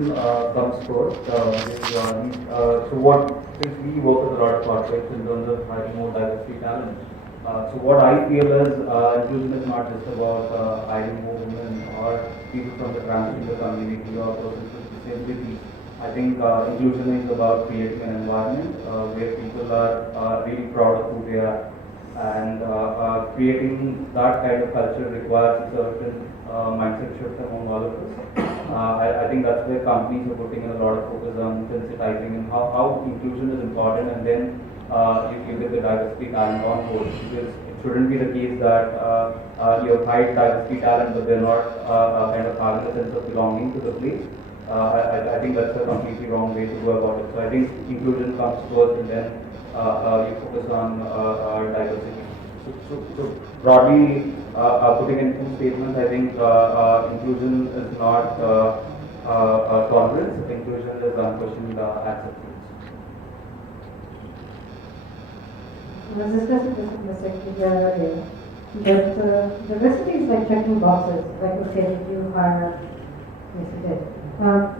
inclusion comes first. Since we work with a lot of corporates in terms of hiring more diversity talent, so what I feel is inclusion is not just about hiring more women or people from the transgender community or persons with disabilities. I think inclusion is about creating an environment where people are really proud of who they are, and creating that kind of culture requires a certain mindset shift among all of us. I think that's where companies are putting in a lot of focus on sensitizing and how inclusion is important, and then you get the diversity talent on board, because it shouldn't be the case that you have high diversity talent but they're not kind of having a sense of belonging to the place. I think that's a completely wrong way to go about it. So I think inclusion comes first, and then you focus on diversity. So broadly, putting in two statements, I think inclusion is not tolerance. Inclusion is unquestioned acceptance. As discussed with the secretary earlier, that diversity is like checking boxes. Like, okay, did you hire? Yes, you did.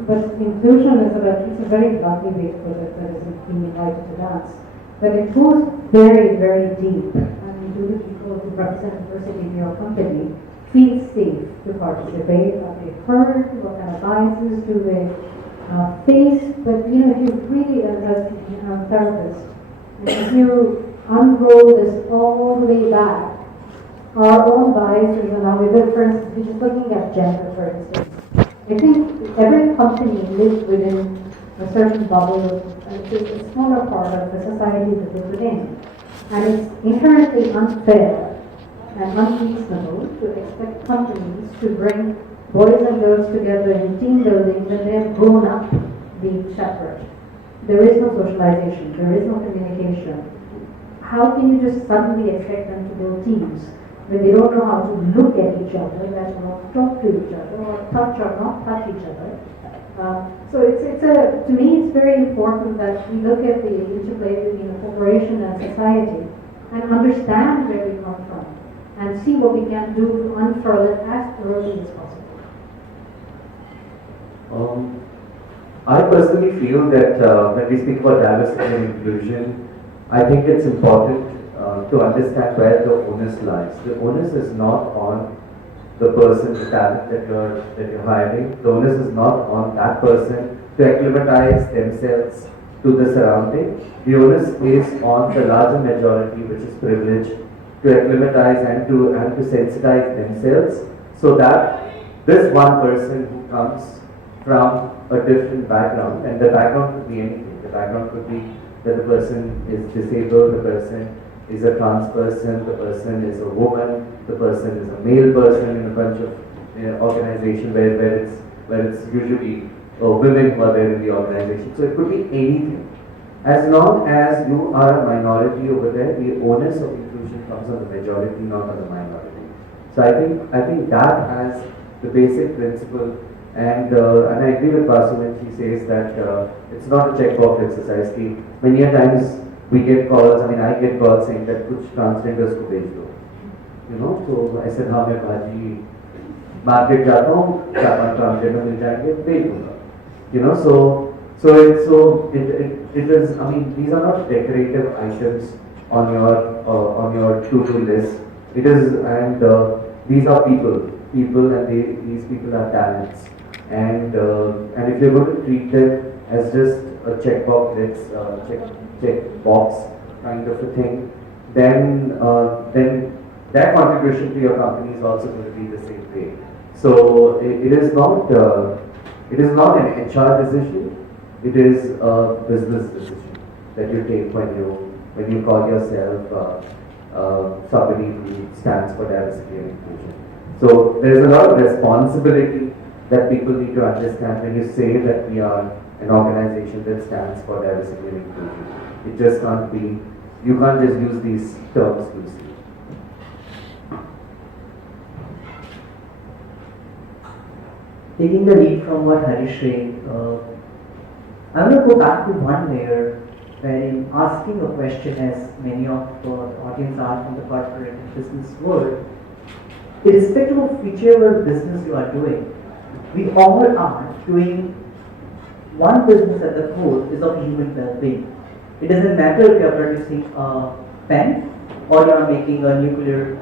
But inclusion is it's a very lovely way to put it, that is being invited to dance. But it goes very, very deep. And do the people who represent diversity in your company feel safe to participate? Are they heard? What kind of biases do they face? But if you really, as a therapist, if you unroll this all the way back, our own biases and our other, for instance, we're just looking at gender, for instance. I think every company lives within a certain bubble, and it's a smaller part of the society that they're within. And it's inherently unfair and unreasonable to expect companies to bring boys and girls together in team building when they have grown up being separate. There is no socialization, there is no communication. How can you just suddenly expect them to build teams when they don't know how to look at each other, let alone talk to each other, or touch or not touch each other? So to me, it's very important that we look at the interplay between a corporation and society and understand where we come from and see what we can do to unfurl it as early as possible. I personally feel that when we speak about diversity and inclusion, I think it's important to understand where the onus lies. The onus is not on the person, the talent that you're hiring. The onus is not on that person to acclimatize themselves to the surrounding. The onus is on the larger majority, which is privileged, to acclimatize and to sensitize themselves, so that this one person who comes from a different background, and the background could be anything. The background could be that the person is disabled, the person is a trans person, the person is a woman, the person is a male person in a bunch of organization where it's usually women who are there in the organization. So it could be anything. As long as you are a minority over there, the onus of inclusion comes on the majority, not on the minority. So I think that has the basic principle, and I agree with Vasu when she says that it's not a checkbox exercise. Many a times we get calls, I get calls saying that kuch transgenders ko bhej do. So I said, हाँ मैं भाजी market जाता हूँ, 4-5 transgender मिल जाएंगे, भेज दूँगा. So it is. These are not decorative items on your to-do list. It is, and these are people, and these people are talents, and if you're going to treat them as just a check box kind of a thing, then that contribution to your company is also going to be the same way. So it is not an HR decision. It is a business decision that you take when you call yourself somebody who stands for diversity and inclusion. So there is a lot of responsibility that people need to understand when you say that we are an organization that stands for diversity and inclusion. It just can't be. You can't just use these terms loosely. Taking the lead from what Harish said, I'm going to go back to one layer where in asking a question, as many of the audience are from the corporate and business world, irrespective of whichever business you are doing, we all are doing one business at the core is of human well-being. It doesn't matter if you are producing a pen or you are making a nuclear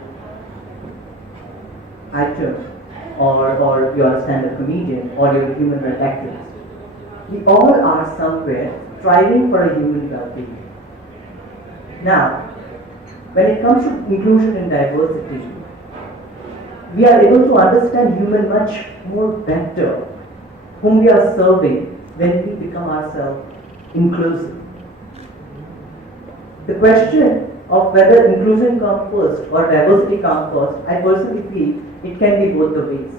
item or you are a stand-up comedian or you're a human rights activist. We all are somewhere striving for a human well-being. Now, when it comes to inclusion and diversity, we are able to understand human much more better whom we are serving when we become ourselves inclusive. The question of whether inclusion comes first or diversity comes first, I personally feel it can be both the ways.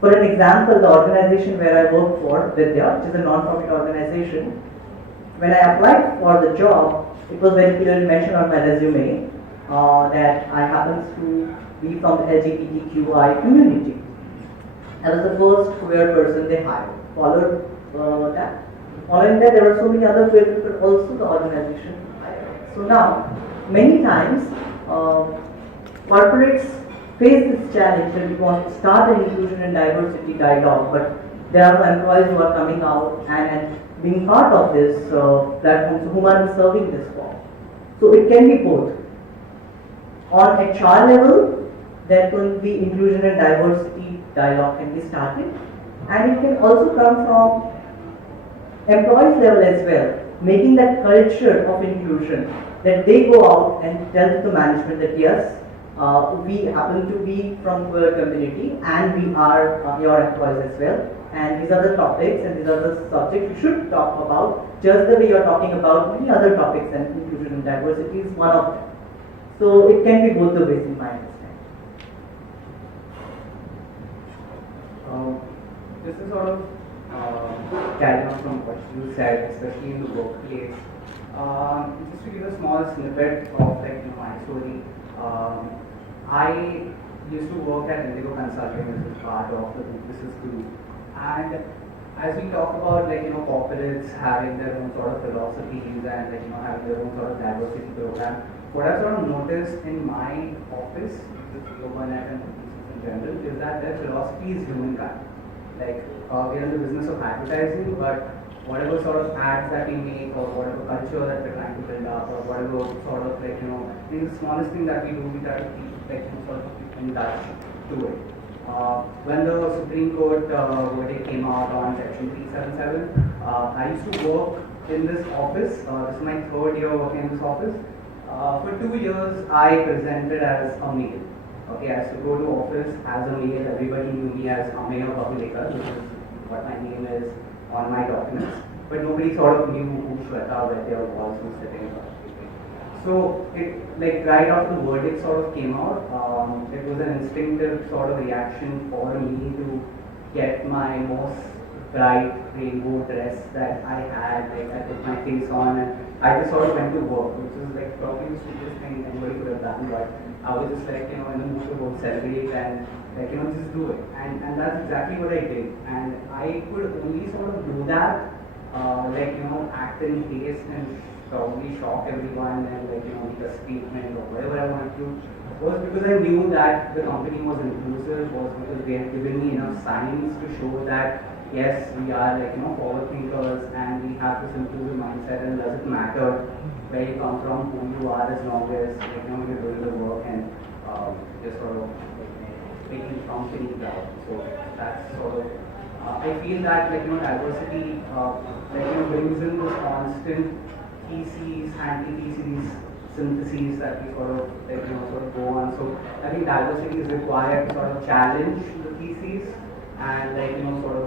For an example, the organization where I work for, Vidya, which is a non-profit organization, when I applied for the job, it was very clearly mentioned on my resume that I happen to be from the LGBTQI community. I was the first queer person they hired. Following that, there were so many other queer people also the organization hired. So now, many times, corporates face this challenge that we want to start an inclusion and diversity dialogue, but there are employees who are coming out and being part of this platform, so whom are we serving this for? So it can be both. On HR level, there can be inclusion and diversity dialogue can be started, and it can also come from employees level as well, making that culture of inclusion that they go out and tell to the management that yes, we happen to be from queer community and we are your employees as well, and these are the topics and these are the subjects you should talk about just the way you are talking about many other topics, and inclusion and diversity is one of them. So it can be both the ways in my understanding. This is sort of carrying on from what you said, especially in the workplace. Just to give a small snippet of my story. I used to work at Indigo Consulting as a part of the business group, and as we talk about corporates having their own sort of philosophies and having their own sort of diversity program, what I've sort of noticed in my office, the 301F and businesses in general, is that their philosophy is humankind. We're in the business of advertising, but whatever sort of ads that we make or whatever culture that we're trying to build up or whatever sort of the smallest thing that we do, we try to keep sort of in touch to it. When the Supreme Court verdict came out on Section 377, I used to work in this office. This is my third year working in this office. For 2 years, I presented as a male. Okay, I used to go to office as a male. Everybody knew me as Ameya Babulekar, which is what my name is on my documents. But nobody sort of knew who Shweta Vaidya was, who's sitting across. So it right after the verdict sort of came out, it was an instinctive sort of reaction for me to get my most bright rainbow dress that I had. I put my face on and I just sort of went to work, which is probably the stupidest thing anybody could have done. But I was just in the mood to go celebrate and just do it. And that's exactly what I did. And I could only sort of do that, act in haste and probably shock everyone and make a statement or whatever I wanted to, was because I knew that the company was inclusive, was because they had given me enough signs to show that yes, we are forward thinkers and we have this inclusive mindset, and it doesn't matter where you come from, who you are, as long as you're doing the work and just sort of making the company proud. So that's sort of I feel that diversity brings in this constant theses, antitheses, syntheses that we sort of go on. So I think diversity is required to sort of challenge the theses and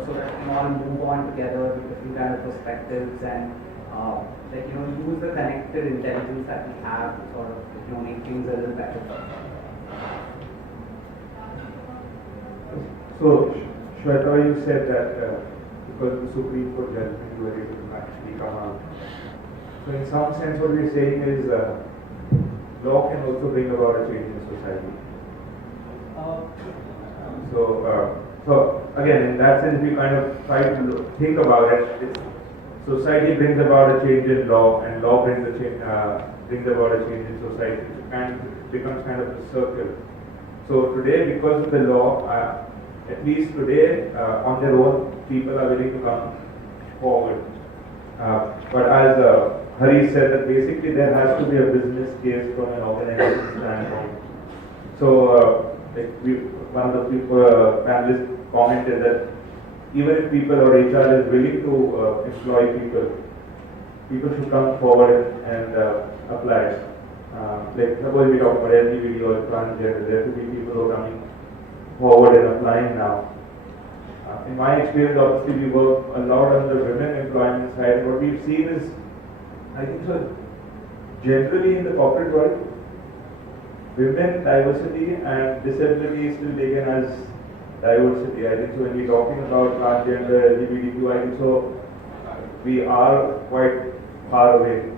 so that we can all move on together with different kind of perspectives and use the connected intelligence that we have to sort of make things a little better. So Shweta, you said that because of the Supreme Court judgment you were able to actually come out. So in some sense what we're saying is law can also bring about a change in society. So again, in that sense, we kind of try to think about it. Society brings about a change in law, and law brings about a change in society. And it becomes kind of a circle. So today, because of the law, at least today, on their own, people are willing to come forward. But as Harish said, that basically there has to be a business case from an organization standpoint. So, one of the people, panelists commented that even if people or HR is willing to employ people, people should come forward and apply. Like suppose we talk about LGBT or transgender, there could be people who are coming forward and applying now. In my experience, obviously we work a lot on the women employment side. What we've seen is, I think so, generally in the corporate world, women diversity and disability is still taken as diversity. I think so when we're talking about transgender, LGBTQ, I think so we are quite far away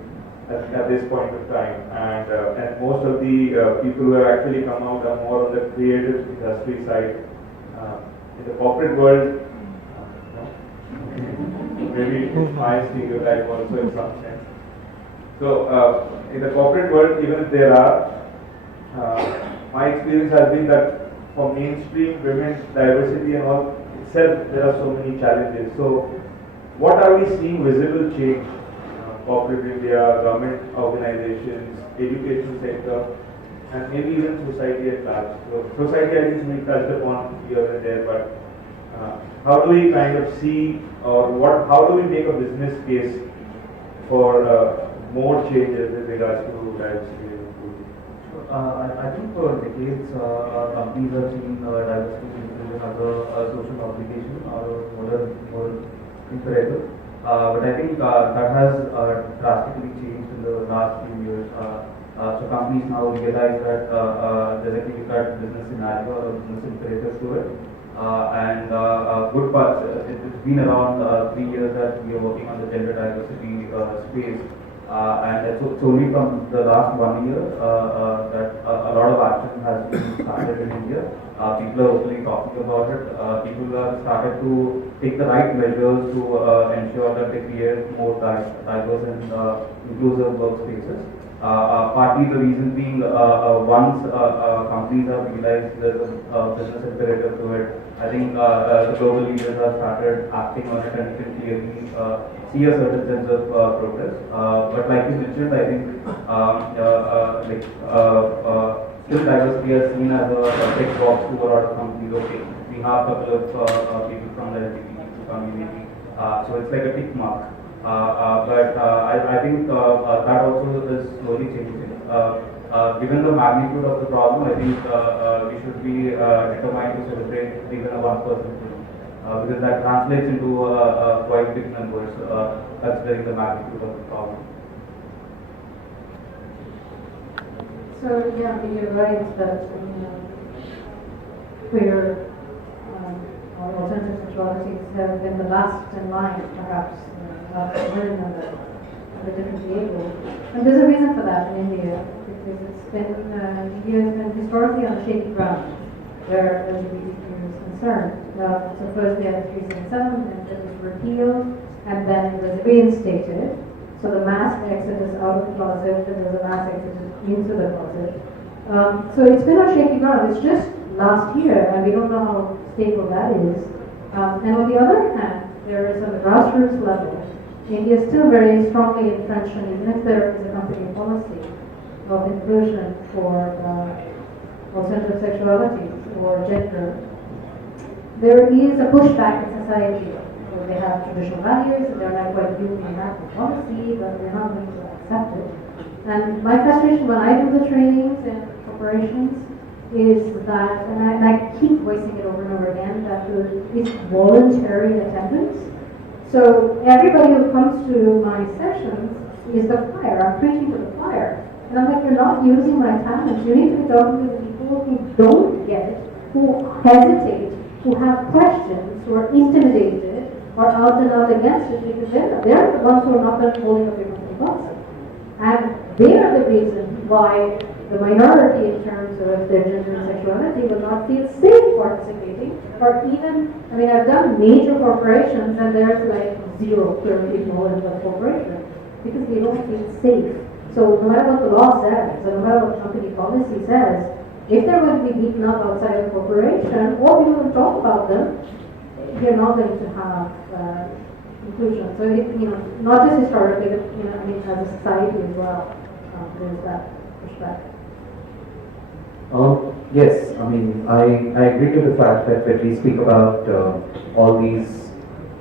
at this point of time, and most of the people who have actually come out are more on the creative industry side. In the corporate world, maybe it's my stereotype also in some sense. So in the corporate world, even if there are, my experience has been that for mainstream women's diversity and all itself, there are so many challenges. So what are we seeing visible change? Corporate India, government organizations, education sector, and maybe even society at large. So society, I think we touched upon here and there, but how do we kind of see, or how do we make a business case for more changes with regards to diversity and inclusion? I think for decades, companies have seen diversity and inclusion as a social obligation or more imperative. But I think that has drastically changed in the last few years. So companies now realize that there's a clear-cut business scenario or business imperative to it. And good parts, it's been around 3 years that we are working on the gender diversity space. And it's only from the last 1 year that a lot of action has been started in India. People are openly talking about it. People have started to take the right measures to ensure that they create more diverse and inclusive workspaces. Partly the reason being, once companies have realized there's a business imperative to it, I think the global leaders have started acting on it and you can clearly see a certain sense of progress. But like you mentioned, I think still diversity is seen as a tick box to a lot of companies. Okay, we have a couple of people from the LGBTQ community, so it's like a tick mark. But I think that also is slowly changing. Given the magnitude of the problem, I think we should be determined to celebrate even a 1%, because that translates into quite big numbers, considering the magnitude of the problem. So yeah, you're right that queer or alternative sexualities have been the last in line, perhaps, learn at a different table. And there's a reason for that in India, because it's been India has been historically on shaky ground where LGBTQ is concerned. So first we had the 377, and it was repealed, and then it was reinstated. So the mass exodus out of the closet, and there was a mass exodus into the closet. So it's been on shaky ground. It's just last year, and we don't know how stable that is. And on the other hand, there is on the grassroots level, India is still very strongly entrenched, and even if there is a company policy of inclusion for alternative sexualities or gender, there is a pushback in society. They have traditional values, and they're not quite using that policy, but they're not going to accept it. And my frustration when I do the trainings in corporations is that, and I keep voicing it over and over again, that it's voluntary attendance. So everybody who comes to my sessions is the choir. I'm preaching to the choir. And I'm like, you're not using my talents. You need to be talking to the people who don't get it, who hesitate, who have questions, who are intimidated, or out and out against it, because they're the ones who are not holding up your company policy. And they are the reason why the minority in terms of their gender and sexuality will not feel safe participating, or even, I mean, I've done major corporations and there's like 0 queer people in the corporation because they don't feel safe. So no matter what the law says, or no matter what the company policy says, if they're going to be beaten up outside the corporation, or we will talk about them, you're not going to have inclusion. So, not just historically, but, I mean, as a society as well, there's that pushback. Yes, I mean, I agree to the fact that when we speak about all these,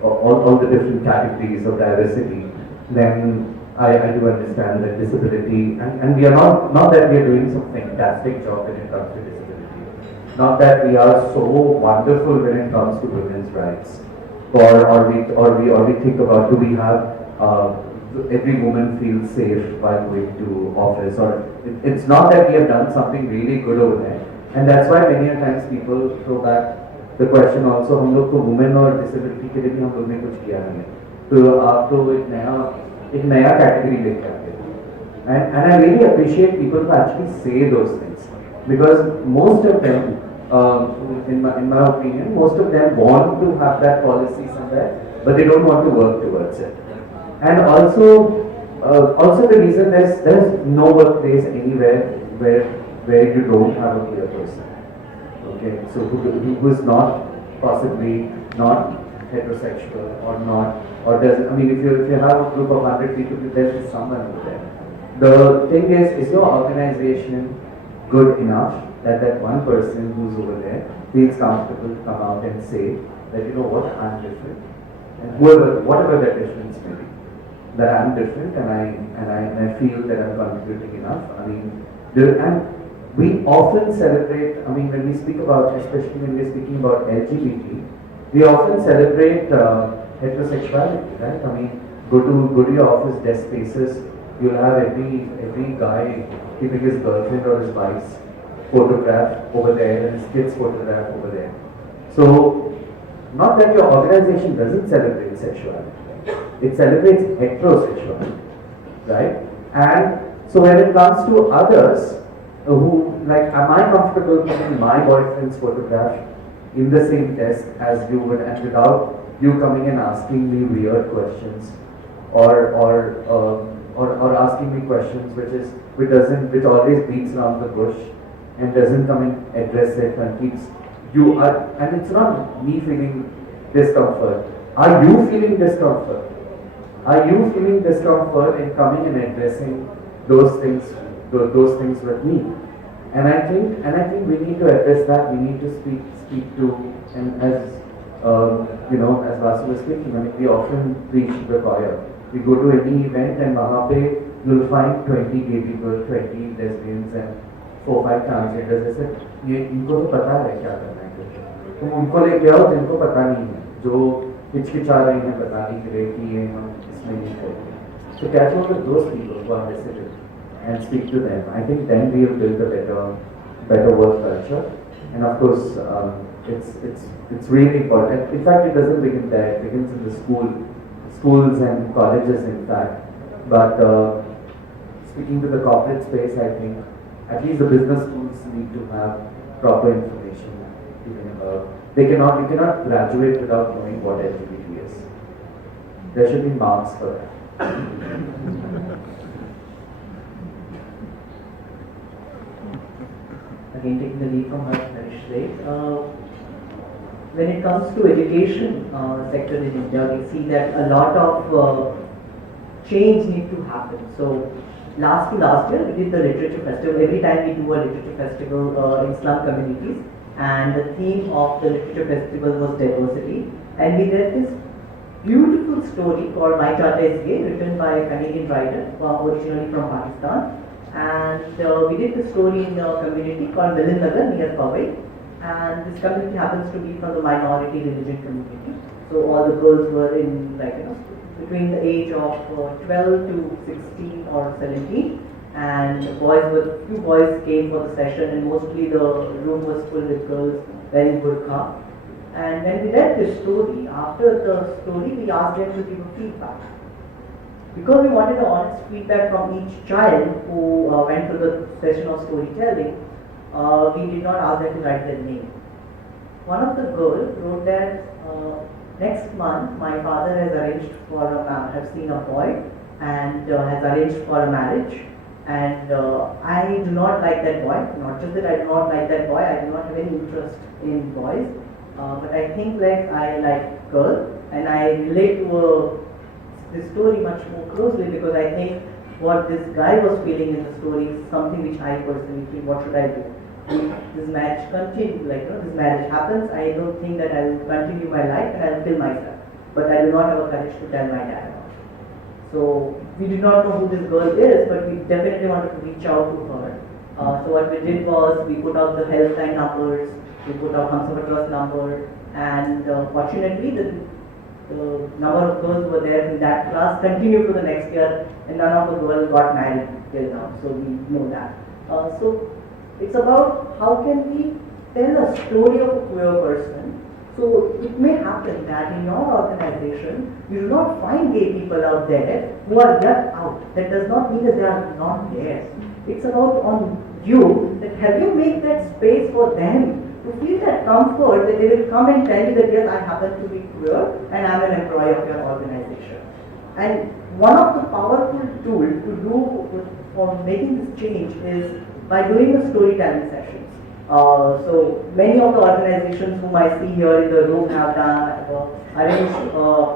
all the different categories of diversity, then I do understand that disability, and we are not that we are doing some fantastic job when it comes to disability, not that we are so wonderful when it comes to women's rights, or we think about, do we have every woman feels safe while going to office, or it's not that we have done something really good over there, and that's why many a times people throw back the question also, हम लोग तो women और disability के लिए भी हम लोग ने कुछ किया नहीं है, तो आप तो एक नया category लेके आते हो, and I really appreciate people who actually say those things, because most of them, in my opinion, most of them want to have that policy somewhere, but they don't want to work towards it. And also the reason there's no workplace anywhere where you don't have a queer person. Okay, so who is not possibly not heterosexual or not, or does, I mean, if you have a group of 100 people, there is someone over there. The thing is your organization good enough that one person who's over there feels comfortable to come out and say that, you know what, I'm different, and whatever that difference may be, that I'm different, and I feel that I'm contributing enough. I mean, and we often celebrate, I mean, when we speak about, especially when we're speaking about LGBT, we often celebrate heterosexuality, right? I mean, go to your office desk spaces, you'll have every guy keeping his girlfriend or his wife's photograph over there and his kid's photograph over there. So, not that your organization doesn't celebrate sexuality, it celebrates heterosexuality, right? And so when it comes to others who, like, am I comfortable putting my boyfriend's photograph in the same desk as you would, and without you coming and asking me weird questions, or asking me questions which always beats around the bush and doesn't come and address it and keeps you are, and it's not me feeling discomfort. Are you feeling discomfort? Are you feeling discomfort in coming and addressing those things with me? And I think we need to address that. We need to speak to, and as as Vasu was speaking, I mean, we often preach to the choir. We go to any event and वहाँ पे you'll find 20 gay people, 20 lesbians and 4-5 transgenders. जैसे ये इनको तो पता है क्या करना है, तुम उनको लेके आओ जिनको पता नहीं है, जो हिचकिचा रहे हैं बताने के लिए कि ये हम इसमें नहीं करेंगे. So catch hold of those people who are resident and speak to them. I think then we have built a better work culture, and of course it's really important. In fact, it doesn't begin there; it begins in the schools and colleges, in fact. But speaking to the corporate space, I think at least the business schools need to have proper information. Even about you cannot graduate without knowing what LGBT is. There should be marks for that. Again, taking the lead from Harish, right? When it comes to education sector in India, we see that a lot of change need to happen. So last year we did the literature festival. Every time we do a literature festival in slum communities, and the theme of the literature festival was diversity. And we read this beautiful story called My Chata Is Gay, written by a Canadian writer originally from Pakistan. And we did the story in a community called Milin Nagar near Powai. And this community happens to be from the minority religion community. So all the girls were in between the age of 12 to 16 or 17. And few boys came for the session, and mostly the room was full with girls wearing burqa. And when we read this story, after the story, we asked them to give a feedback. Because we wanted an honest feedback from each child who went to the session of storytelling, we did not ask them to write their name. One of the girls wrote that next month my father has arranged for have seen a boy and has arranged for a marriage. And I do not like that boy. Not just that I do not like that boy, I do not have any interest in boys. But I think like I like girls. and I relate to this story much more closely because I think what this guy was feeling in the story is something which I personally feel, what should I do? If this match continues, this marriage happens, I don't think that I will continue my life and I will kill myself. But I do not have a courage to tell my dad about it. So we did not know who this girl is, but we definitely wanted to reach out to her. So what we did was we put out the helpline numbers, we put out Hamsafa Trust number, and fortunately the number of girls who were there in that class continued for the next year, and none of the girls got married till now. So we know that. So it's about how can we tell a story of a queer person. So it may happen that in your organization, you do not find gay people out there who are yet out. That does not mean that they are not there. It's about on you that have you make that space for them to feel that comfort that they will come and tell you that yes, I happen to be queer and I'm an employee of your organization. And one of the powerful tools to do for making this change is by doing the storytelling sessions. So many of the organizations whom I see here in the room have done arranged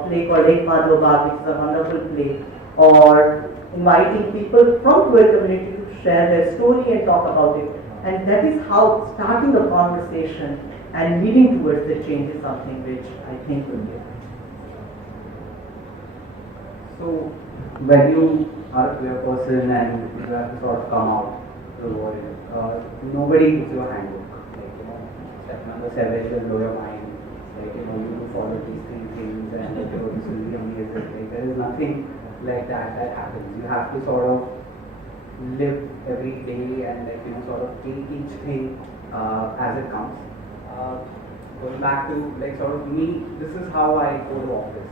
play called Ek Madhav Bhag, which is a wonderful play, or inviting people from queer community to share their story and talk about it. And that is how starting the conversation and leading towards the change is something which I think will be. So when you are a queer person and you have to sort of come out to the world, nobody gives you a handbook. Step number 7 will blow your mind. You do follow these 3 things and this will be amazing. There is nothing like that happens. You have to sort of live every day and sort of take each thing as it comes. Going back to sort of me, this is how I go to office.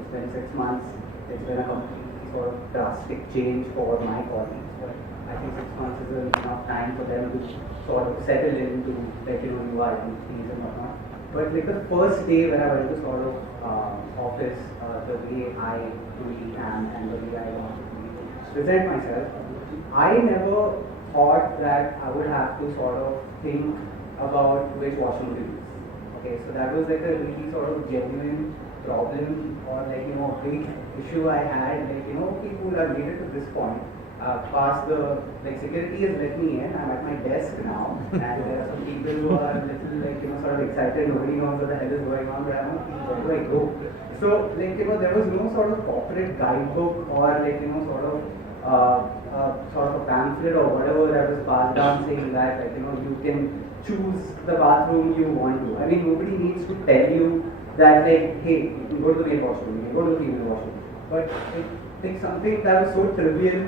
It's been 6 months. It's been a completely sort of drastic change for my colleagues. But I think 6 months is enough time for them to sort of settle into new identities and whatnot. But the first day when I went to sort of office, the way I truly am and the way I want to present myself, I never thought that I would have to sort of think about which washroom to use. Okay, so that was a really sort of genuine problem or a big issue I had. People have made it to this point. Past the security has let me in. I'm at my desk now, and there are some people who are a little sort of excited. Nobody knows what the hell is going on, but I'm like, where do I go? So there was no sort of corporate guidebook or sort of a pamphlet or whatever that was passed down saying that you can choose the bathroom you want to. I mean, nobody needs to tell you that hey, you can go to the male washroom, you can go to the female washroom. But it's something that was so trivial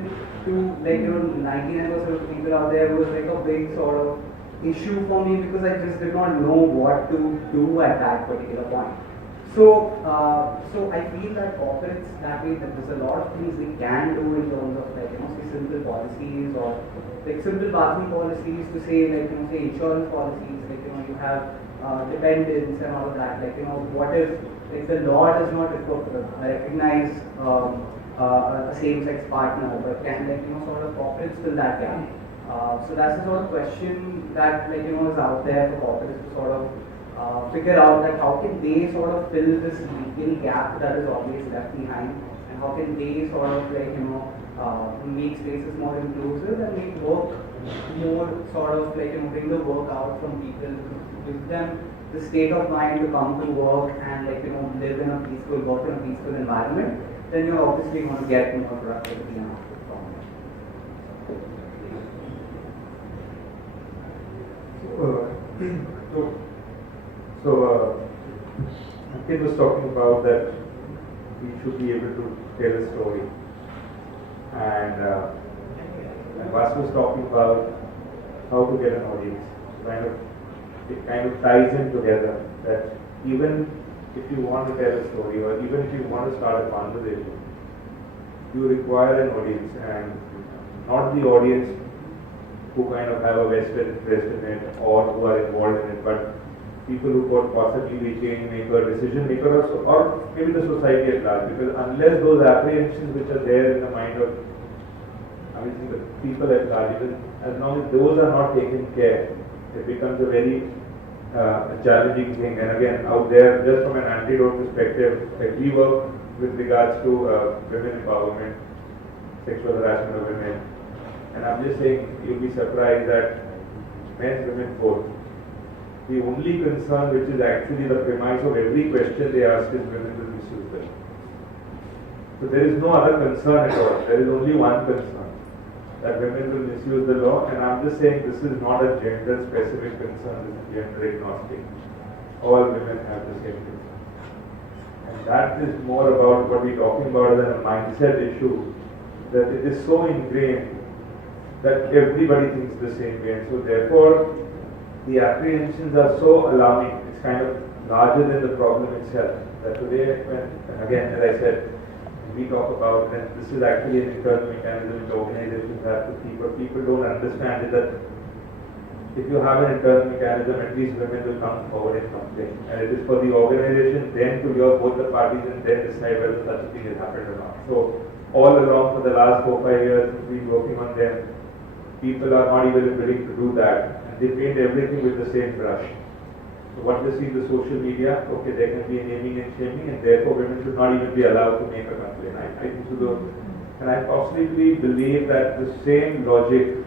to 99% of the people out there was a big sort of issue for me because I just did not know what to do at that particular point. So I feel that corporates that way that there's a lot of things we can do in terms of say simple policies or simple bathroom policies to say say insurance policies you have dependents and all of that what if the law does not recognize a same-sex partner but can sort of corporates fill that gap. So that's the sort of question that is out there for corporates to sort of figure out that how can they sort of fill this legal gap that is always left behind, and how can they sort of make spaces more inclusive and make work more sort of bring the work out from people, give them the state of mind to come to work and live in a peaceful, work in a peaceful environment. Then you're obviously going to get more productivity and output from it. So Ankit was talking about that we should be able to tell a story, and Vasu was talking about how to get an audience. It kind of ties in together that even if you want to tell a story or even if you want to start a conversation, you require an audience, and not the audience who kind of have a vested interest in it or who are involved in it, but people who could possibly be change maker, decision maker, or maybe the society at large. Because unless those apprehensions which are there in the mind of the people at large, even as long as those are not taken care, it becomes a very a challenging thing. And again, out there, just from an antidote perspective, like we work with regards to women empowerment, sexual harassment of women. And I'm just saying, you'll be surprised that men, women, both. The only concern which is actually the premise of every question they ask is women will misuse them. So there is no other concern at all. There is only one concern, that women will misuse the law. And I'm just saying this is not a gender specific concern, this is gender agnostic. All women have the same concern. And that is more about what we're talking about than a mindset issue, that it is so ingrained that everybody thinks the same way. And so therefore, the apprehensions are so alarming. It's kind of larger than the problem itself. That today, when, again, as I said, we talk about, and this is actually an internal mechanism which organizations have to keep, but people don't understand is that if you have an internal mechanism, at least women will come forward and complain. And it is for the organization then to hear both the parties and then decide whether such a thing has happened or not. So all along for the last 4-5 years, we've been working on them. People are not even willing to do that. And they paint everything with the same brush. So what they see in the social media, okay, there can be a naming and shaming, and therefore women should not even be allowed to make a complaint. I think so. And I possibly believe that the same logic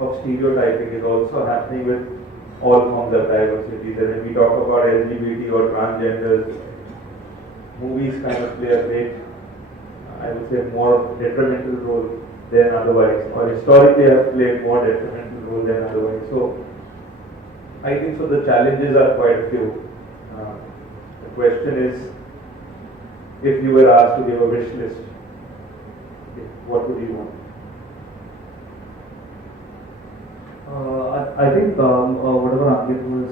of stereotyping is also happening with all forms of diversity. That when we talk about LGBT or transgenders, movies kind of play a great, I would say, more detrimental role than otherwise, or historically have played more detrimental role than otherwise. So I think so the challenges are quite few. The question is, if you were asked to give a wish list, what would you want? I think whatever Ankit was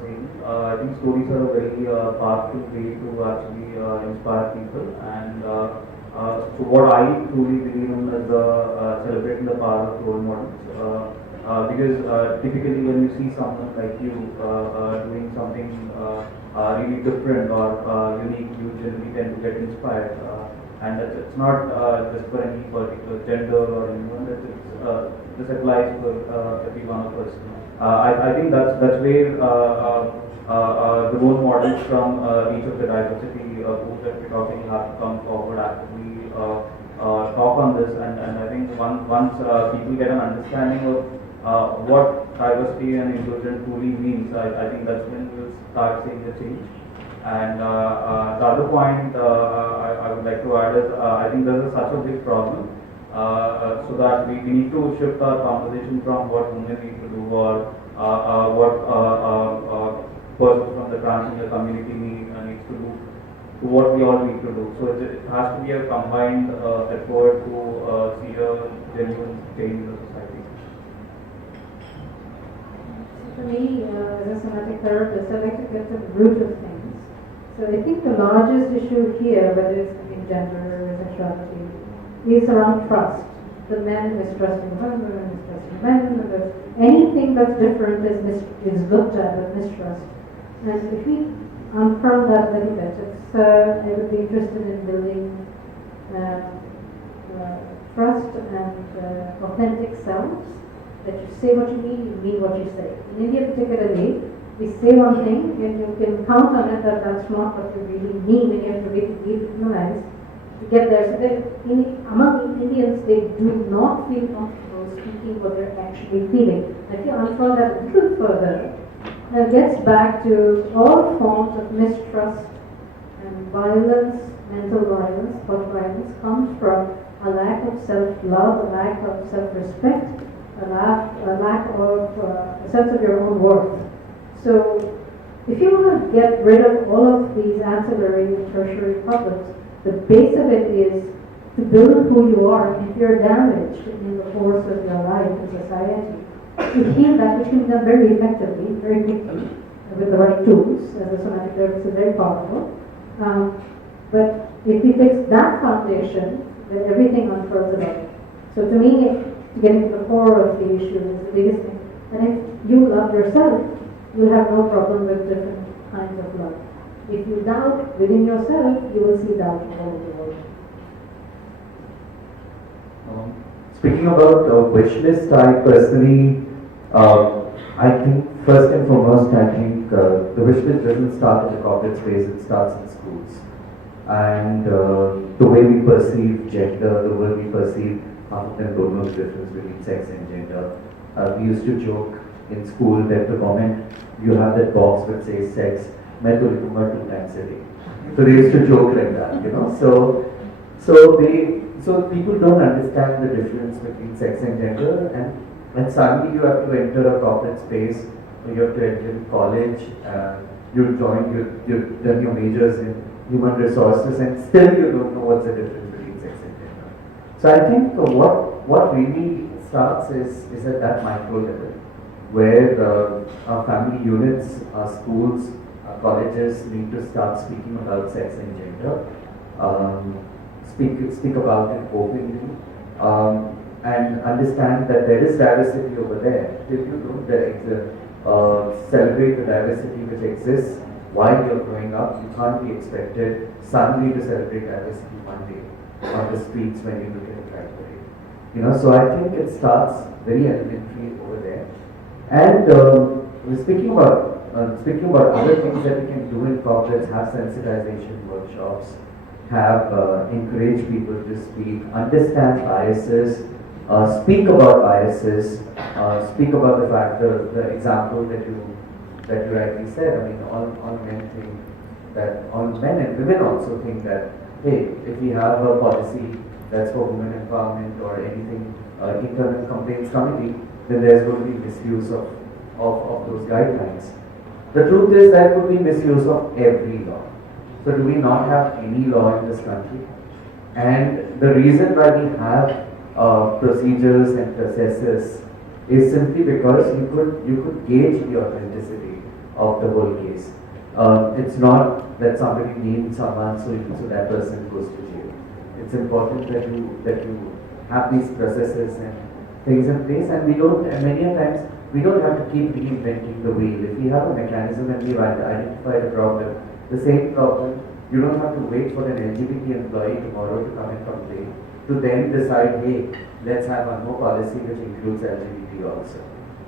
saying, I think stories are a very powerful way to actually inspire people. And so what I truly believe in is celebrating the power of role models. Because typically when you see someone like you doing something really different or unique, you generally tend to get inspired. And it's not just for any particular gender or anyone. This applies for every one of us. I think that's where the role models from each of the diversity groups that we're talking have to come forward, actively talk on this. And I think once people get an understanding of what diversity and inclusion truly means, I think that's when we'll start seeing the change. And the other point I would like to add is I think this is such a big problem, so that we need to shift our conversation from what women need to do or what persons from the transgender community needs to do to what we all need to do. So it has to be a combined effort to see a genuine change in the society. For me, as a somatic therapist, I like to get to the root of things. So I think the largest issue here, whether it's in gender or sexuality, is around trust. The men mistrusting women, mistrusting men, anything that's different is looked at with mistrust. And if we unfurl that a little bit, I would be interested in building trust and authentic selves. That you say what you mean what you say. In India particularly, we say one thing and you can count on it that that's not what you really mean, and you have to really realize to get there. So among Indians, they do not feel comfortable speaking what they're actually feeling. If you unfold that a little further, it gets back to all forms of mistrust and violence, mental violence, thought violence comes from a lack of self-love, a lack of self-respect, a lack of a sense of your own worth. So if you want to get rid of all of these ancillary and tertiary problems, the base of it is to build who you are. And if you're damaged in the course of your life in society, to heal that, which can be done very effectively, very quickly, with the right tools, as a somatic therapist is very powerful. But if we fix that foundation, then everything unfurls about it. So to me, getting to the core of the issue is the biggest thing. And if you love yourself, you'll have no problem with different kinds of love. If you doubt within yourself, you will see doubt all over the world. Speaking about wish list, I personally, I think First and foremost, I think the wish list doesn't start in the corporate space, it starts in schools. And the way we perceive gender, the way we perceive, half of them don't know the difference between sex and gender. We used to joke in school that the moment you have that box which says sex, मैं तो लिखूंगा 2 times a day. So they used to joke like that, you know. So people don't understand the difference between sex and gender, and suddenly you have to enter a corporate space, you have to enter college, you've done your majors in human resources, and still you don't know what's the difference between sex and gender. So I think what really starts is at that micro level, where our family units, our schools, our colleges need to start speaking about sex and gender, speak about it openly, and understand that there is diversity over there. If you don't celebrate the diversity which exists while you're growing up, you can't be expected suddenly to celebrate diversity one day on the streets when you look at a pride parade. You know, so I think it starts very elementary over there. And speaking about other things that we can do in corporates, have sensitization workshops, have encourage people to speak, understand biases, speak about biases, speak about the fact, the example that you rightly said. I mean, all men think that, all men and women also think that, hey, if we have a policy that's for women empowerment or anything, internal complaints committee, then there's going to be misuse of those guidelines. The truth is that could be misuse of every law. So do we not have any law in this country? And the reason why we have procedures and processes is simply because you could gauge the authenticity of the whole case. It's not that somebody named someone so that person goes to jail. It's important that you have these processes and things in place, and many times we don't have to keep reinventing the wheel. If we have a mechanism and we've identified a problem, the same problem, you don't have to wait for an LGBT employee tomorrow to come and complain, to then decide, hey, let's have one more policy which includes LGBT also.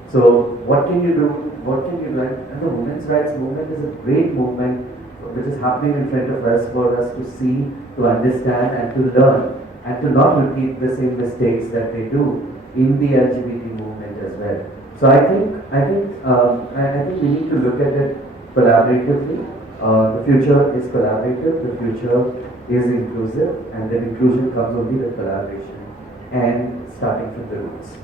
So what can you do? And the women's rights movement is a great movement which is happening in front of us for us to see, to understand, and to learn, and to not repeat the same mistakes that they do in the LGBT movement as well. So I think we need to look at it collaboratively. The future is collaborative, the future is inclusive, and then inclusion comes only with collaboration and starting from the roots.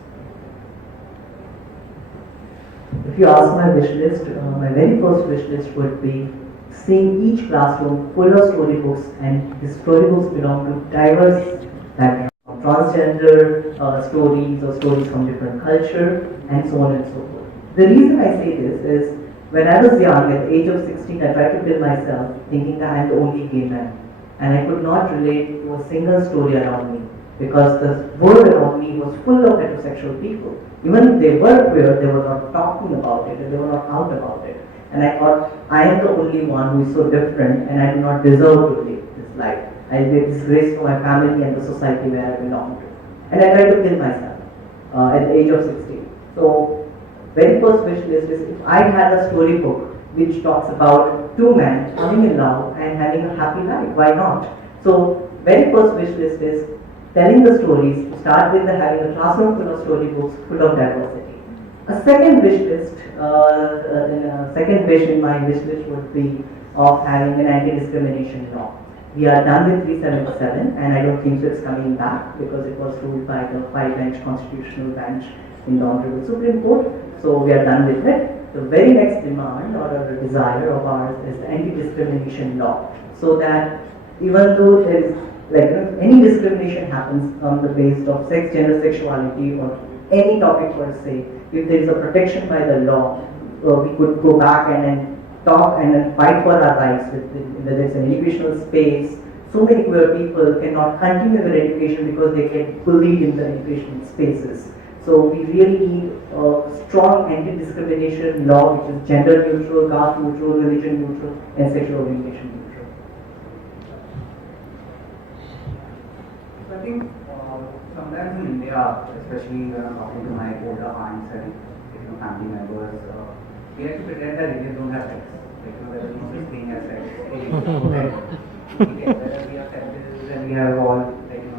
If you ask my wish list, my very first wish list would be seeing each classroom full of storybooks, and the storybooks belong to diverse backgrounds, transgender stories or stories from different culture, and so on and so forth. The reason I say this is, when I was young, at the age of 16, I tried to kill myself, thinking that I am the only gay man, and I could not relate to a single story around me, because the world around me was full of heterosexual people. Even if they were queer, they were not talking about it, and they were not out about it. And I thought, I am the only one who is so different, and I do not deserve to live this life. I will be a disgrace to my family and the society where I belong to. And I tried to kill myself at the age of 16. So, very first wish list is, if I had a storybook which talks about two men falling in love and having a happy life, why not? So, very first wish list is telling the stories, to start with having a classroom full of storybooks, full of diversity. A second wish list, second wish in my wish list would be of having an anti-discrimination law. We are done with 377, and I don't think so it's coming back, because it was ruled by the 5-bench constitutional bench in the Honorable Supreme Court. So we are done with it. The very next demand or a desire of ours is the anti-discrimination law, so that even though there is, any discrimination happens on the basis of sex, gender, sexuality, or any topic per se, if there is a protection by the law, we could go back and then talk and then fight for our rights. Whether there's an educational space, so many queer people cannot continue their education because they get bullied in the educational spaces. So we really need a strong anti-discrimination law which is gender neutral, caste neutral, religion neutral, and sexual orientation neutral. So I think sometimes in India, especially when I'm talking to my older aunts and family members, we have to pretend that Indians don't have sex. Like, there is no such thing as sex. Whether we have temples and we have all,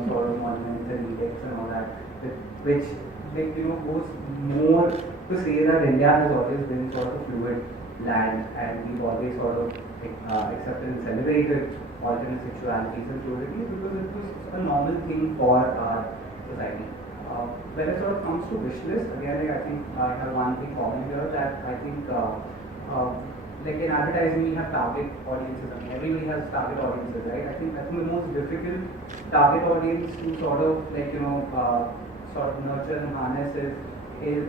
sort of monuments and edicts and all that, which, goes more to say that India has always been sort of a fluid land, and we've always sort of accepted and celebrated alternate sexualities and fluidity because it was a normal thing for our society. When it sort of comes to wish list, again, I think I have one thing common here that I think, in advertising we have target audiences. I mean, everybody has target audiences, right? I think the most difficult target audience to sort of nurture and harness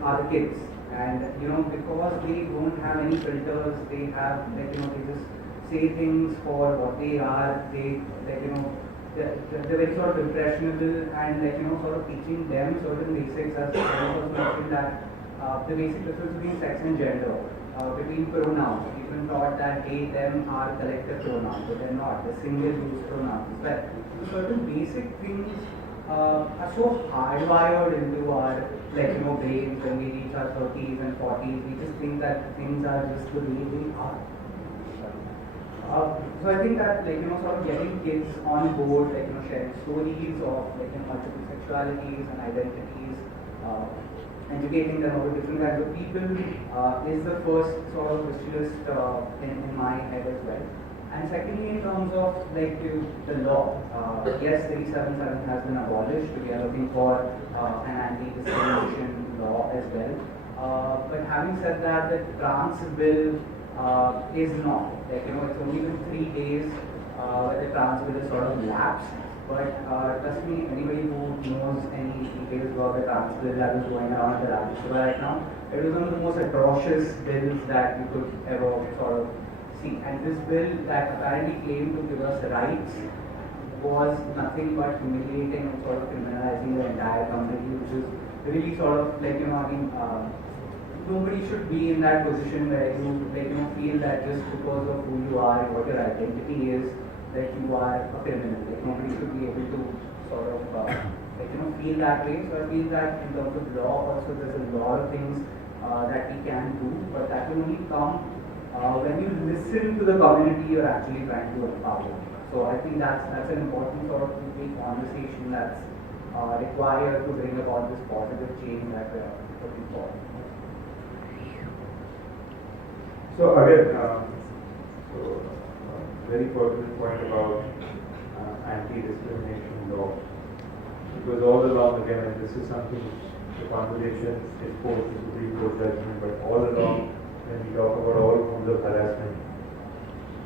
are the kids. And because they don't have any filters, they have they just say things for what they are. They're very sort of impressionable, and sort of teaching them certain basics, as I was mentioned, that the basic difference between sex and gender, between pronouns. People thought that they, them are collective pronouns, but they're not. They're single use pronouns. But certain basic things are so hardwired into our brains when we reach our 30s and 40s. We just think that things are just the way they are. So I think that sort of getting kids on board, sharing stories of multiple sexualities and identities, educating them about different kinds of people is the first sort of wish list in my head as well. And secondly, in terms of the law, yes, 377 has been abolished. We are looking for an anti-discrimination law as well. But having said that, the trans bill is not. It's only been 3 days where the trans bill is sort of lapsed. But trust me, anybody who knows any details about the trans bill that is going around the Rajya Sabha right now, it was one of the most atrocious bills that you could ever sort of see. And this bill that apparently claimed to give us rights was nothing but humiliating and sort of criminalizing the entire community, which is really sort of nobody should be in that position where you feel that just because of who you are and what your identity is, that you are a criminal. Nobody should be able to sort of feel that way. So I feel that in terms of law also there's a lot of things that we can do, but that will only come when you listen to the community you're actually trying to empower. So I think that's an important sort of big conversation that's required to bring about this positive change that we're looking for. So again, very pertinent point about anti-discrimination law. Because all along, again, and this is something which the conversation is post the Supreme Court judgment, but all along when we talk about all forms of harassment,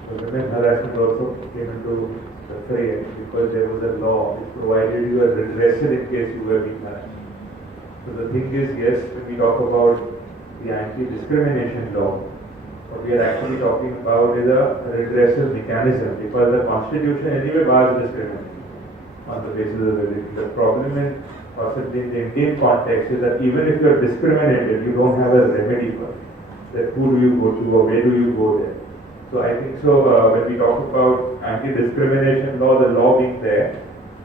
the women harassment also came into the fray because there was a law which provided you a redressal in case you were being harassed. So the thing is, yes, when we talk about the anti-discrimination law, what we are actually talking about is a redressal mechanism, because the Constitution anyway bars discrimination on the basis of religion. The problem is, possibly in the Indian context, is that even if you are discriminated, you don't have a remedy for it. That who do you go to or where do you go there? So I think when we talk about anti-discrimination law, the law being there,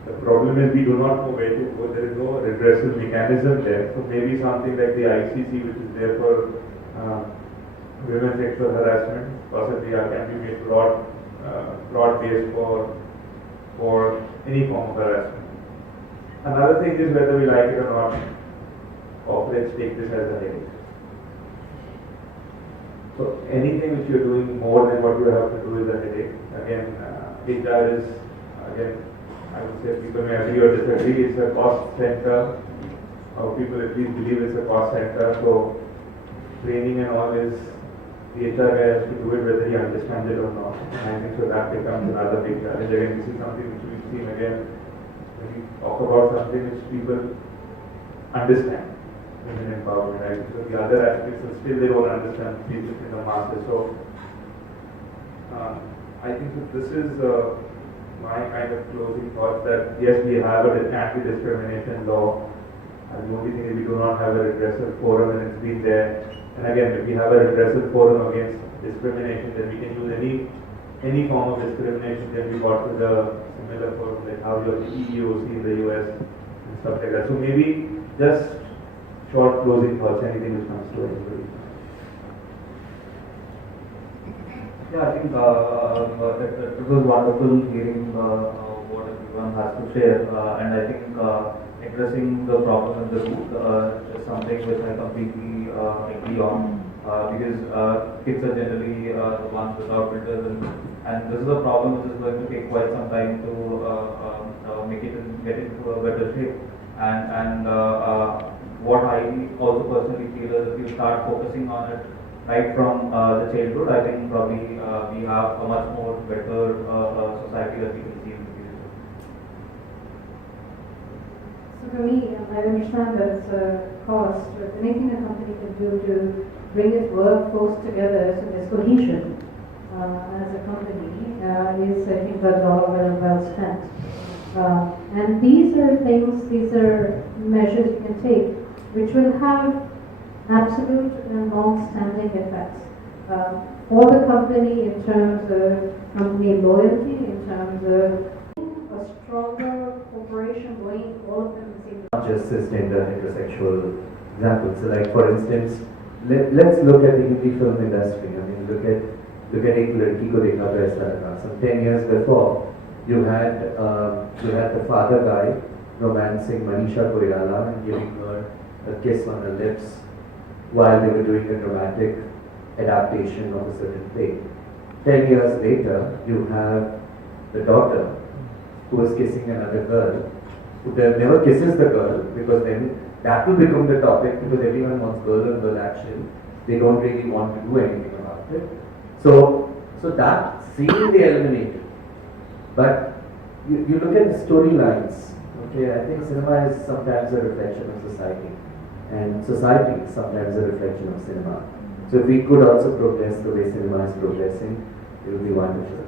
the problem is we do not know where to go. There is no redressal mechanism there. So maybe something like the ICC, which is there for women's sexual harassment, possibly can be made broad-based for any form of harassment. Another thing is whether we like it or not, corporates take this as a headache. So anything which you're doing more than what you have to do is a headache. Again, HR is, I would say people may agree or disagree, it's a cost center, or people at least believe it's a cost center, so training and all is, the HR guy has to do it whether he understands it or not. And I think so that becomes another big challenge. Again, this is something which we've seen again, when we talk about something which people understand. Women empowerment, right? So the other aspects are still they don't understand, people in the masses. So I think that this is my kind of closing thoughts that yes, we have an anti-discrimination law, and the only thing is we do not have a redressal forum, and it's been there. And again, if we have a redressal forum against discrimination, then we can use any form of discrimination. Then we got to the similar forum like how you have the EEOC in the US and stuff like that. So maybe just short closing thoughts, anything which comes to anybody. Yeah, I think it was wonderful hearing what everyone has to share, and I think addressing the problem at the root is something which I completely agree on, because kids are generally the ones without filters, and this is a problem which is going to take quite some time to make it get into a better shape, and what I also personally feel is if you start focusing on it right from the childhood, I think probably we have a much more better society that we can see in the future. So for me, I understand that it's a cost, but anything a company can do to bring its workforce together so there's cohesion as a company is, I think, a dollar well spent. And these are things, these are measures you can take which will have absolute and long-standing effects for the company in terms of company loyalty, in terms of a stronger corporation going all of them in the same Not just cisgender, heterosexual examples. So like for instance, let's look at the Hindi film industry. I mean, look at Ek Ladki Ko Dekha Tha Aisa Laga. Some 10 years before, you had the father guy romancing Manisha Koirala and giving her a kiss on the lips while they were doing a dramatic adaptation of a certain play. 10 years later, you have the daughter who is kissing another girl, who never kisses the girl, because then that will become the topic, because everyone wants girl on girl action. They don't really want to do anything about it. So that scene they eliminated. But you look at the storylines, okay, I think cinema is sometimes a reflection of society. And society is sometimes a reflection of cinema. So if we could also progress the way cinema is progressing, it would be wonderful.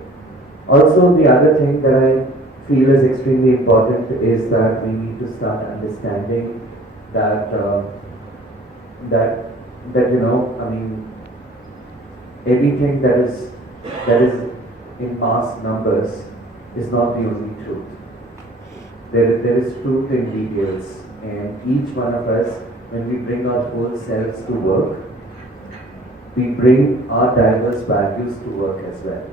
Also, the other thing that I feel is extremely important is that we need to start understanding that that you know, I mean, everything that is in mass numbers is not the only truth. There is truth in details, and each one of us, when we bring our whole selves to work, we bring our diverse values to work as well.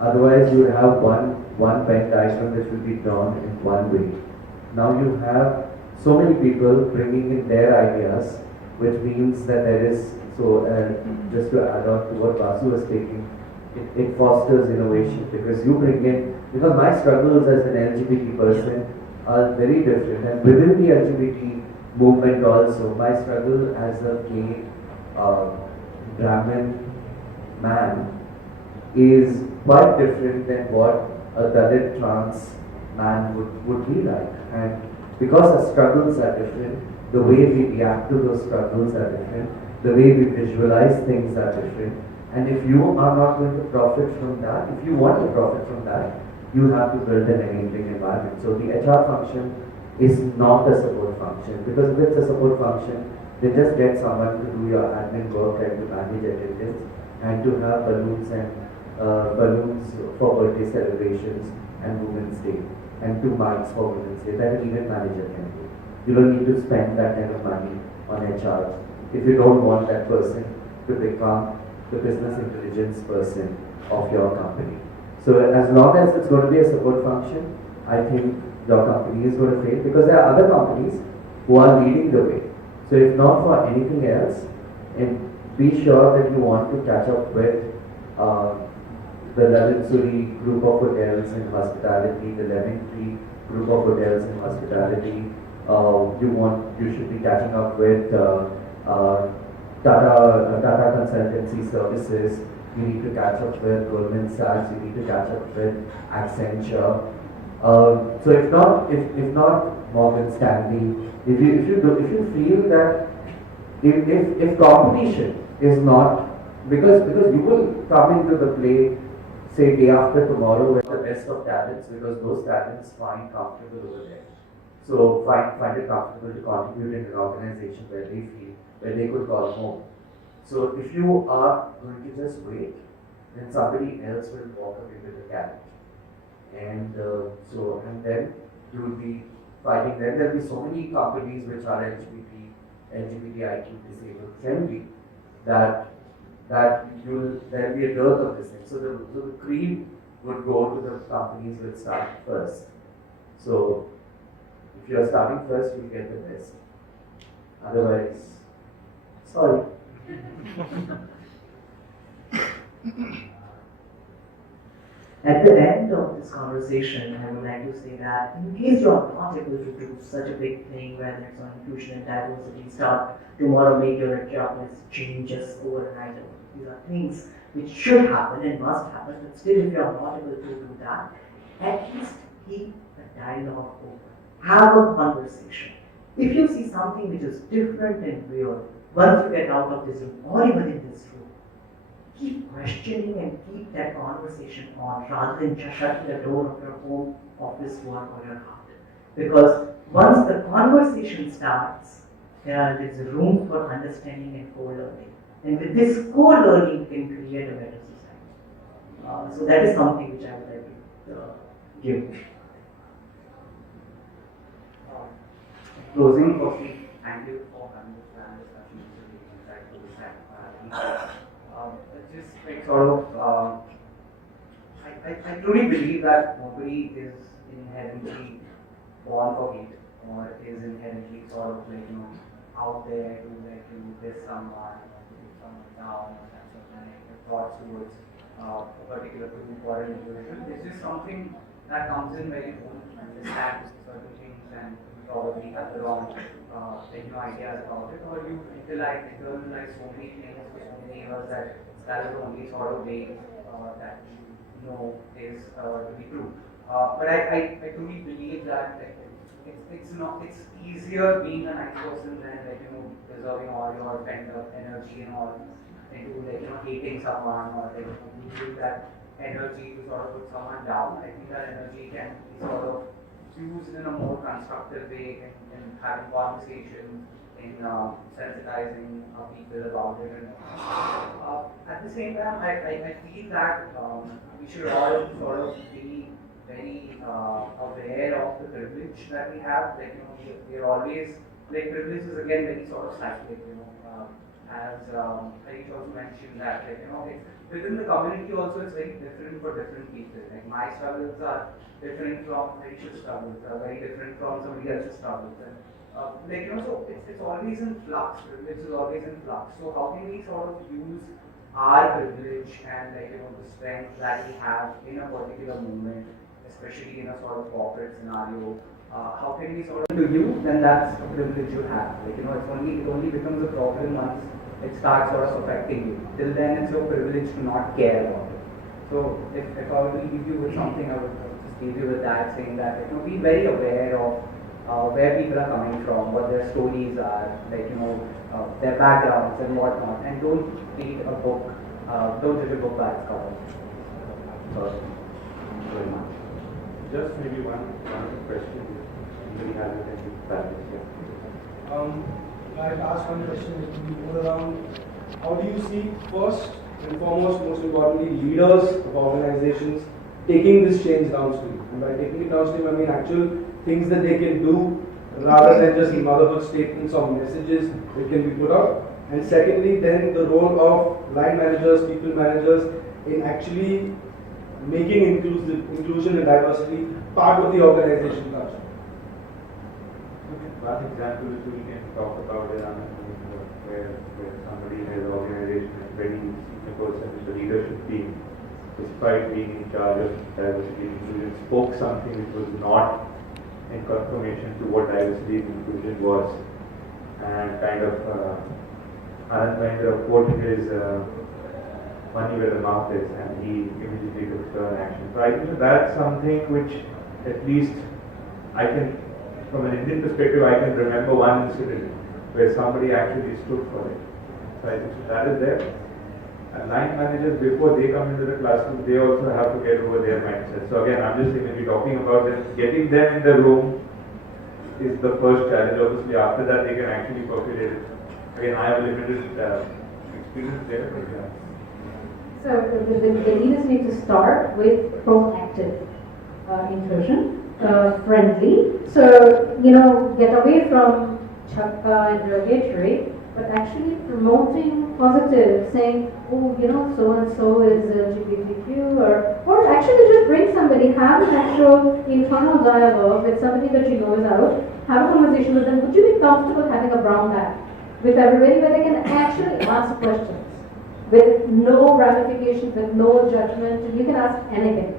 Otherwise, you would have one Venn diagram which will be drawn in one way. Now you have so many people bringing in their ideas, which means that there is, just to add on to what Vasu was taking, it fosters innovation, because you bring in, because my struggles as an LGBT person are very different, and within the LGBT movement also, my struggle as a gay Brahmin man is quite different than what a Dalit trans man would be like. And because our struggles are different, the way we react to those struggles are different, the way we visualize things are different. And if you are not going to profit from that, if you want to profit from that, you have to build an enabling environment. So the HR function is not a support function, because if it's a support function, they just get someone to do your admin work and to manage attendance and to have balloons and balloons for birthday celebrations and Women's Day and 2 mics for Women's Day. That an event manager can do. You don't need to spend that kind of money on HR if you don't want that person to become the business intelligence person of your company. So as long as it's going to be a support function, I think your company is going to fail, because there are other companies who are leading the way. So if not for anything else, and be sure that you want to catch up with the Lalit Suri group of hotels in hospitality, the Lemon Tree group of hotels in hospitality. You should be catching up with Tata Consultancy Services. You need to catch up with Goldman Sachs. You need to catch up with Accenture. So if not Morgan Stanley, if you feel that if competition is not, because you will come into the play, say day after tomorrow, with the best of talents, because those talents find comfortable over there. So find it comfortable to contribute in an organization where they could call home. So if you are going to just wait, then somebody else will walk away with the talent. And then you will be fighting them. There will be so many companies which are LGBTIQ disabled friendly that that there'll be a dearth of this thing. So the cream would go to the companies which start first. So if you're starting first, you'll get the best. Otherwise, sorry. At the end of this conversation, I would like to say that in case you are not able to do such a big thing, whether it's on inclusion and diversity, start tomorrow, make your job changes overnight. These are things which should happen and must happen, but still if you are not able to do that, at least keep the dialogue open. Have a conversation. If you see something which is different and weird, once you get out of this room or even in this room, keep questioning and keep that conversation on rather than just shutting the door of your home office work or your heart. Because once the conversation starts, there is room for understanding and co-learning. And with this co-learning, you can create a better society. So that is something which I would like to give. Closing, firstly, thank you for having this plan discussion. It just like sort of, I truly believe that nobody is inherently born for hate or is inherently sort of like, out there to like diss someone or to put someone down or have certain negative thoughts towards a particular group or an individual. It's just something that comes in where you don't understand certain things and probably have the wrong ideas about it, or you internalize so many things for so many years that is the only sort of way that you know is to be true. But I truly believe that it's easier being a nice person than preserving all your pent up energy and all into hating someone or using that energy to sort of put someone down. I think that energy can be sort of used in a more constructive way in having conversations, in sensitizing people about it. And at the same time, I feel that we should all sort of be very aware of the privilege that we have. We're always, privilege is again very sort of cyclic, as Harish also mentioned that, it's within the community also it's very different for different people. My struggles are different from Harish's struggles, are very different from somebody else's struggles. And, so it's always in flux, privilege is always in flux. So how can we sort of use our privilege and the strength that we have in a particular moment, especially in a sort of corporate scenario, how can we sort of to you, then that's a privilege you have. It only becomes a problem once it starts sort of affecting you. Till then it's your privilege to not care about it. So if I were to leave you with something, I would just leave you with that, saying that be very aware of where people are coming from, what their stories are, their backgrounds and whatnot, and don't read a book, don't judge a book by its cover. So, thank you very much. Just maybe one question. Anybody has it? I'd ask one question, it will be more around how do you see first and foremost, most importantly, leaders of organizations taking this change downstream? And by taking it downstream, I mean actual things that they can do rather than just motherhood statements or messages that can be put out. And secondly, then the role of line managers, people managers in actually making inclusion and diversity part of the organization culture. One example which we can talk about is where somebody in his organization is very senior person in the leadership team, despite being in charge of diversity and inclusion, spoke something which was not in confirmation to what diversity and inclusion was, and kind of Anand Mahendra quoted his money where the mouth is, and he immediately took stern action. So I think that's something which at least I can, from an Indian perspective, I can remember one incident where somebody actually stood for it. So I think that is there. And line managers, before they come into the classroom, they also have to get over their mindset. So again, I'm just saying, when we're talking about them, getting them in the room is the first challenge. Obviously, after that, they can actually populate it. Again, I have limited experience there. So the leaders need to start with proactive inclusion, friendly. So, get away from chakka and derogatory, but actually promoting positive, saying, oh, you know, so and so is LGBTQ, or actually just bring somebody, have an actual internal dialogue with somebody that you know is out, have a conversation with them. Would you be comfortable having a brown bag with everybody where they can actually ask questions with no ramifications, with no judgment, and you can ask anything.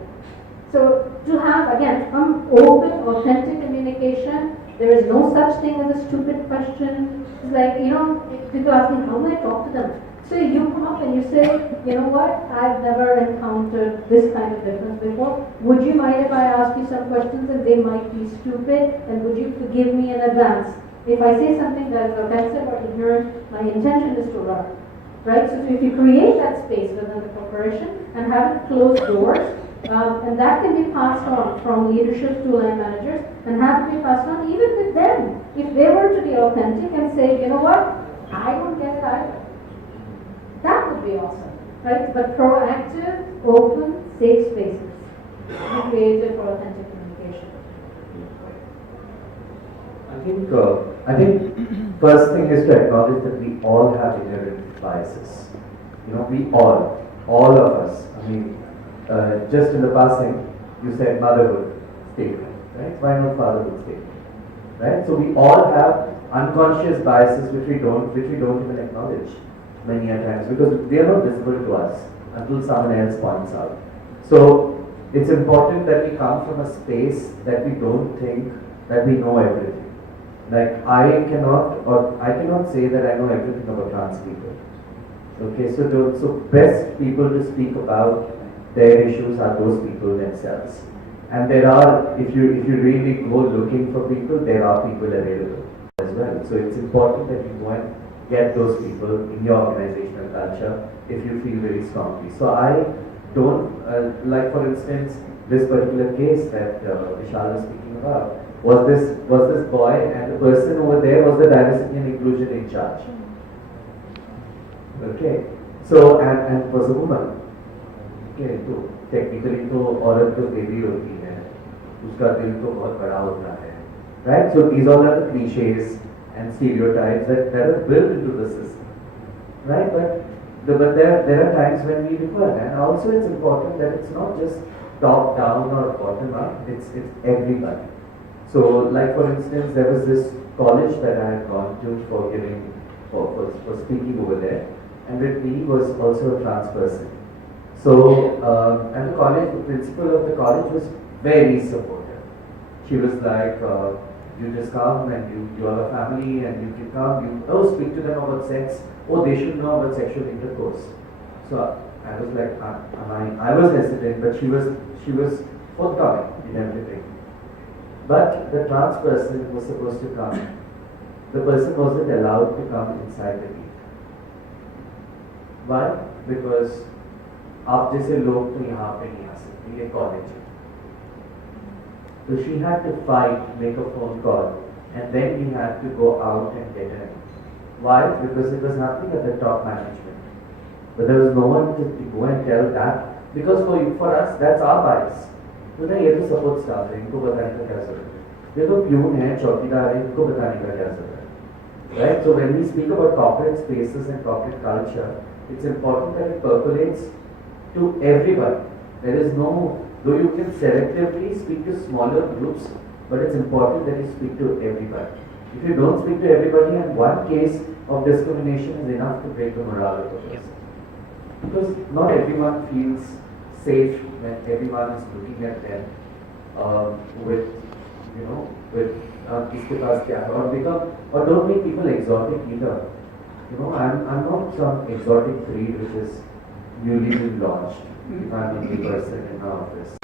So to have, again, open, authentic communication, there is no such thing as a stupid question. It's like, you know, people ask me, how do I talk to them? So you come up and you say, you know what, I've never encountered this kind of difference before. Would you mind if I ask you some questions and they might be stupid? And would you forgive me in advance? If I say something that is offensive or ignorant, my intention is to run. Right? So if you create that space within the corporation and have it closed doors, and that can be passed on from leadership to line managers and have it be passed on even with them. If they were to be authentic and say, you know what, I don't get it either. That would be awesome. Right? But proactive, open, safe spaces be created for authentic communication. I think first thing is to acknowledge that we all have inherent biases. You know, we all of us. I mean, just in the passing, you said motherhood statement, right? Why not fatherhood statement, right? So we all have unconscious biases which we don't even acknowledge many a times because they are not visible to us until someone else points out. So it's important that we come from a space that we don't think that we know everything. Like I cannot say that I know everything about trans people. Okay, so best people to speak about their issues are those people themselves. And there are, if you really go looking for people, there are people available as well. So it's important that you go and get those people in your organizational culture if you feel very strongly. So I don't, like for instance, this particular case that Vishal was speaking about, was this boy, and the person over there was the diversity and inclusion in charge. Okay, so and it was a woman. Okay, तो technically तो औरत तो देवी होती है, उसका दिल तो बहुत बड़ा होता है, right? So these all are the cliches and stereotypes that are built into the system, right? But there are times when we require, and also it's important that it's not just top down or bottom up. It's everybody. So like for instance, there was this college that I had gone to for speaking over there, and with me was also a trans person. So, and the principal of the college was very supportive. She was like, you just come and you have a family and you can come, speak to them about sex, they should know about sexual intercourse. So I was like, I was hesitant, but she was forthcoming in everything. But the trans person was supposed to come. The person wasn't allowed to come inside the gate. Why? Because आप जैसे लोग तो यहाँ पे नहीं आ सकते, ये college है. So she had to fight, make a phone call, and then we had to go out and get her. Why? Because it was happening at the top management. But there was no one to go and tell that, because for us, that's our bias. तो ना ये तो support staff है, इनको बताने का क्या जरूरत है? ये तो प्यून है, चौकीदार है, इनको बताने का क्या जरूरत है? Right? So when we speak about corporate spaces and corporate culture, it's important that it percolates to everybody. There is no, though you can selectively speak to smaller groups, but it's important that you speak to everybody. If you don't speak to everybody, and one case of discrimination is enough to break the morale of a person. Because not everyone feels safe when everyone is looking at them with, kiske paas kya hai, or don't make people exotic either. I'm not some exotic breed which is newly been launched. If I'm the only person in our office.